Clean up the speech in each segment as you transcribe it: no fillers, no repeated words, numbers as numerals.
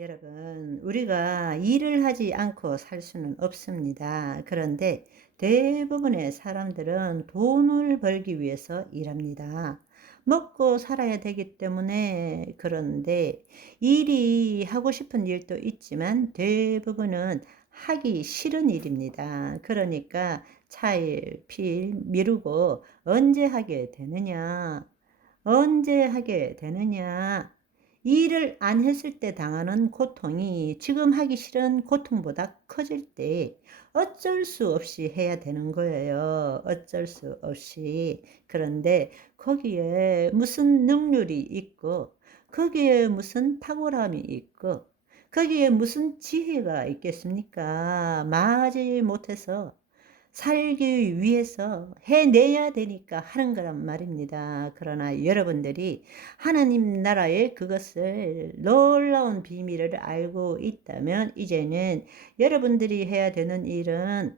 여러분, 우리가 일을 하지 않고 살 수는 없습니다. 그런데 대부분의 사람들은 돈을 벌기 위해서 일합니다. 먹고 살아야 되기 때문에 그런데 일이 하고 싶은 일도 있지만 대부분은 하기 싫은 일입니다. 그러니까 차일피일 미루고 언제 하게 되느냐? 언제 하게 되느냐? 일을 안 했을 때 당하는 고통이 지금 하기 싫은 고통보다 커질 때 어쩔 수 없이 해야 되는 거예요. 어쩔 수 없이. 그런데 거기에 무슨 능률이 있고, 거기에 무슨 탁월함이 있고, 거기에 무슨 지혜가 있겠습니까? 마지 못해서 살기 위해서 해내야 되니까 하는 거란 말입니다. 그러나 여러분들이 하나님 나라의 그것을 놀라운 비밀을 알고 있다면 이제는 여러분들이 해야 되는 일은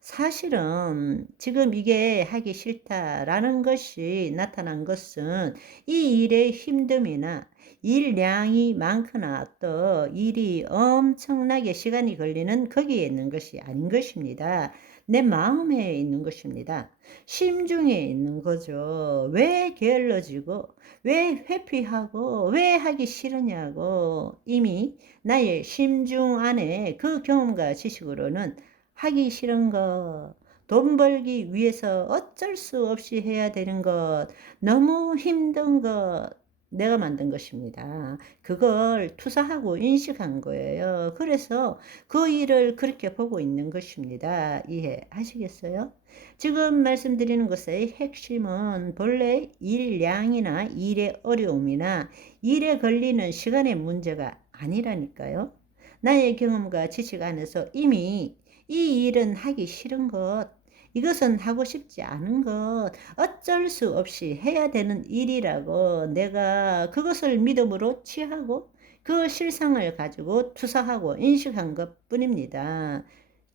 사실은 지금 이게 하기 싫다라는 것이 나타난 것은 이 일의 힘듦이나 일량이 많거나 또 일이 엄청나게 시간이 걸리는 거기에 있는 것이 아닌 것입니다. 내 마음에 있는 것입니다. 심중에 있는 거죠. 왜 게을러지고 왜 회피하고 왜 하기 싫으냐고 이미 나의 심중 안에 그 경험과 지식으로는 하기 싫은 것, 돈 벌기 위해서 어쩔 수 없이 해야 되는 것, 너무 힘든 것, 내가 만든 것입니다. 그걸 투사하고 인식한 거예요. 그래서 그 일을 그렇게 보고 있는 것입니다. 이해하시겠어요? 지금 말씀드리는 것의 핵심은 본래 일량이나 일의 어려움이나 일에 걸리는 시간의 문제가 아니라니까요. 나의 경험과 지식 안에서 이미 이 일은 하기 싫은 것, 이것은 하고 싶지 않은 것, 어쩔 수 없이 해야 되는 일이라고 내가 그것을 믿음으로 취하고 그 실상을 가지고 투사하고 인식한 것 뿐입니다.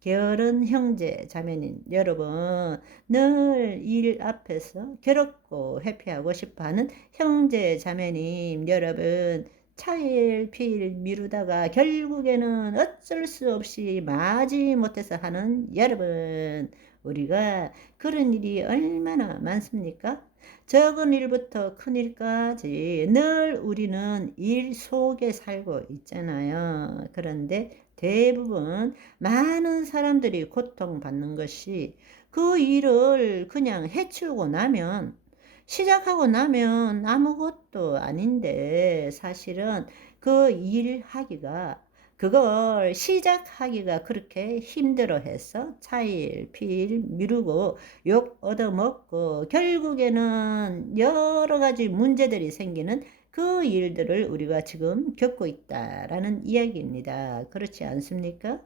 게으른 형제, 자매님, 여러분, 늘 일 앞에서 괴롭고 회피하고 싶어 하는 형제, 자매님, 여러분, 차일피일 미루다가 결국에는 어쩔 수 없이 마지 못해서 하는 여러분, 우리가 그런 일이 얼마나 많습니까? 적은 일부터 큰 일까지 늘 우리는 일 속에 살고 있잖아요. 그런데 대부분 많은 사람들이 고통받는 것이 그 일을 그냥 해치우고 나면 시작하고 나면 아무것도 아닌데 사실은 그 일하기가 그걸 시작하기가 그렇게 힘들어 해서 차일피일 미루고 욕 얻어먹고 결국에는 여러 가지 문제들이 생기는 그 일들을 우리가 지금 겪고 있다라는 이야기입니다. 그렇지 않습니까?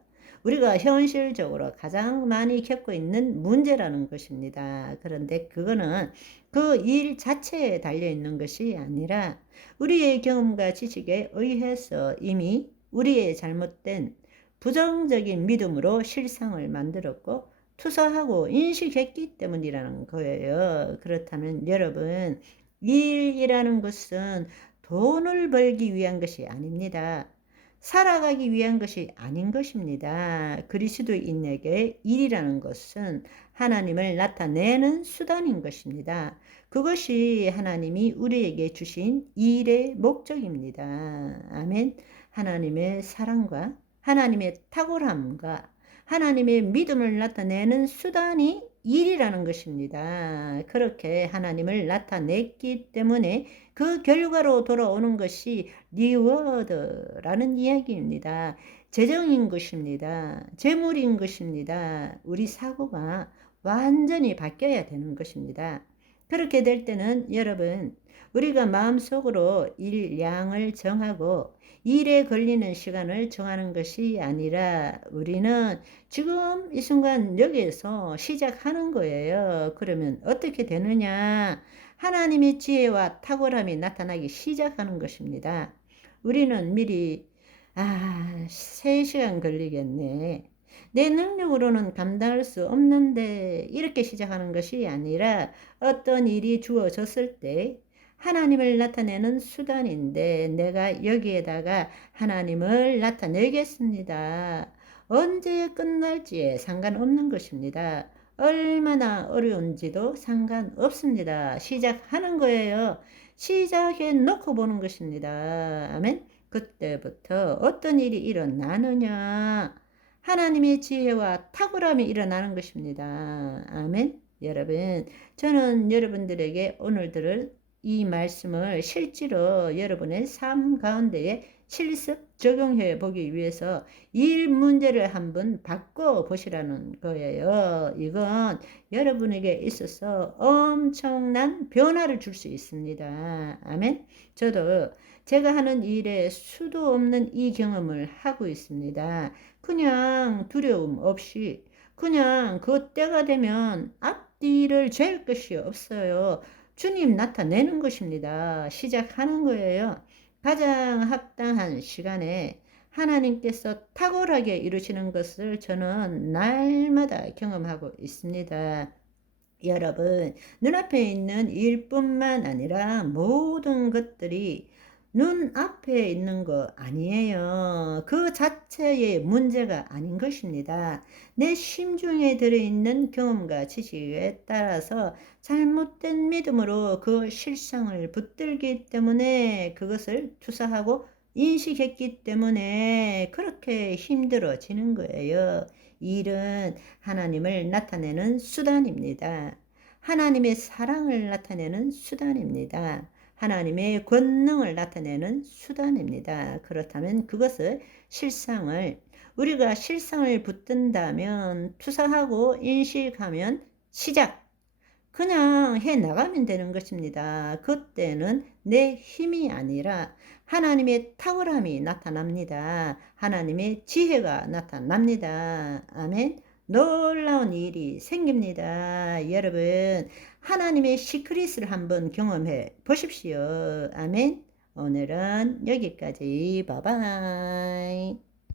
우리가 현실적으로 가장 많이 겪고 있는 문제라는 것입니다. 그런데 그거는 그 일 자체에 달려 있는 것이 아니라 우리의 경험과 지식에 의해서 이미 우리의 잘못된 부정적인 믿음으로 실상을 만들었고 투사하고 인식했기 때문이라는 거예요. 그렇다면 여러분, 일이라는 것은 돈을 벌기 위한 것이 아닙니다. 살아가기 위한 것이 아닌 것입니다. 그리스도인에게 일이라는 것은 하나님을 나타내는 수단인 것입니다. 그것이 하나님이 우리에게 주신 일의 목적입니다. 아멘. 하나님의 사랑과 하나님의 탁월함과 하나님의 믿음을 나타내는 수단이 일이라는 것입니다. 그렇게 하나님을 나타냈기 때문에 그 결과로 돌아오는 것이 리워드라는 이야기입니다. 재정인 것입니다. 재물인 것입니다. 우리 사고가 완전히 바뀌어야 되는 것입니다. 그렇게 될 때는 여러분, 우리가 마음속으로 일량을 정하고 일에 걸리는 시간을 정하는 것이 아니라 우리는 지금 이 순간 여기에서 시작하는 거예요. 그러면 어떻게 되느냐? 하나님의 지혜와 탁월함이 나타나기 시작하는 것입니다. 우리는 미리 3시간 걸리겠네. 내 능력으로는 감당할 수 없는데 이렇게 시작하는 것이 아니라 어떤 일이 주어졌을 때 하나님을 나타내는 수단인데 내가 여기에다가 하나님을 나타내겠습니다. 언제 끝날지에 상관없는 것입니다. 얼마나 어려운지도 상관없습니다. 시작하는 거예요. 시작해 놓고 보는 것입니다. 아멘. 그때부터 어떤 일이 일어나느냐? 하나님의 지혜와 탁월함이 일어나는 것입니다. 아멘. 여러분, 저는 여러분들에게 오늘 들을 이 말씀을 실제로 여러분의 삶 가운데에 실습 적용해 보기 위해서 일 문제를 한번 바꿔 보시라는 거예요. 이건 여러분에게 있어서 엄청난 변화를 줄 수 있습니다. 아멘. 저도 제가 하는 일에 수도 없는 이 경험을 하고 있습니다. 그냥 두려움 없이 그냥 그 때가 되면 앞뒤를 잴 것이 없어요. 주님 나타내는 것입니다. 시작하는 거예요. 가장 합당한 시간에 하나님께서 탁월하게 이루시는 것을 저는 날마다 경험하고 있습니다. 여러분, 눈앞에 있는 일뿐만 아니라 모든 것들이 눈앞에 있는 거 아니에요. 그 자체의 문제가 아닌 것입니다. 내 심중에 들어있는 경험과 지식에 따라서 잘못된 믿음으로 그 실상을 붙들기 때문에 그것을 투사하고 인식했기 때문에 그렇게 힘들어지는 거예요. 일은 하나님을 나타내는 수단입니다. 하나님의 사랑을 나타내는 수단입니다. 하나님의 권능을 나타내는 수단입니다. 그렇다면 그것을 우리가 실상을 붙든다면 투사하고 인식하면 시작 그냥 해 나가면 되는 것입니다. 그때는 내 힘이 아니라 하나님의 탁월함이 나타납니다. 하나님의 지혜가 나타납니다. 아멘. 놀라운 일이 생깁니다. 여러분, 하나님의 시크릿을 한번 경험해 보십시오. 아멘. 오늘은 여기까지. 바이바이.